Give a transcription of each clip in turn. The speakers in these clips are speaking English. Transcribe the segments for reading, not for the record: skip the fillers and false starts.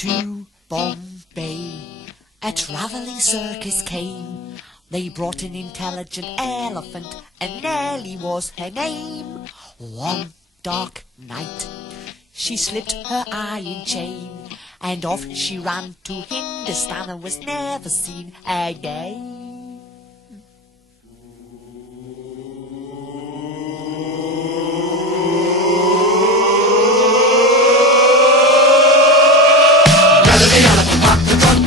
To Bombay, a travelling circus came. They brought an intelligent elephant, and Nellie was her name. One dark night, she slipped her iron chain, and off she ran to Hindustan and was never seen again.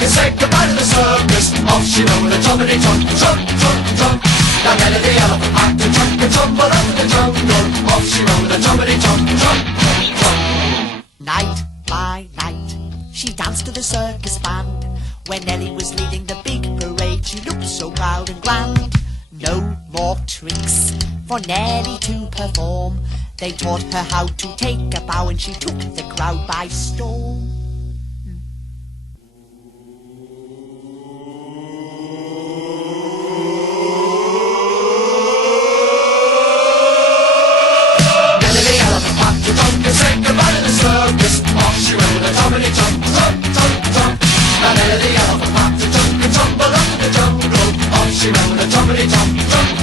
Said goodbye to the circus. Off she rolled a jumpity jump, jump, jump, jump. Now Nellie the elephant had to jump and tumble up in the jungle. Off she rolled a jumpity jump, jump, jump, jump. Night by night, she danced to the circus band. When Nellie was leading the big parade, she looked so proud and grand. No more tricks for Nellie to perform. They taught her how to take a bow, and she took the crowd by storm. Said goodbye to the circus. Off she rolled a jumpity jump, jump, jump, jump. Now Nellie the elephant had to jump and tumble up in the jungle. Off she rolled a jumpity jump, jump.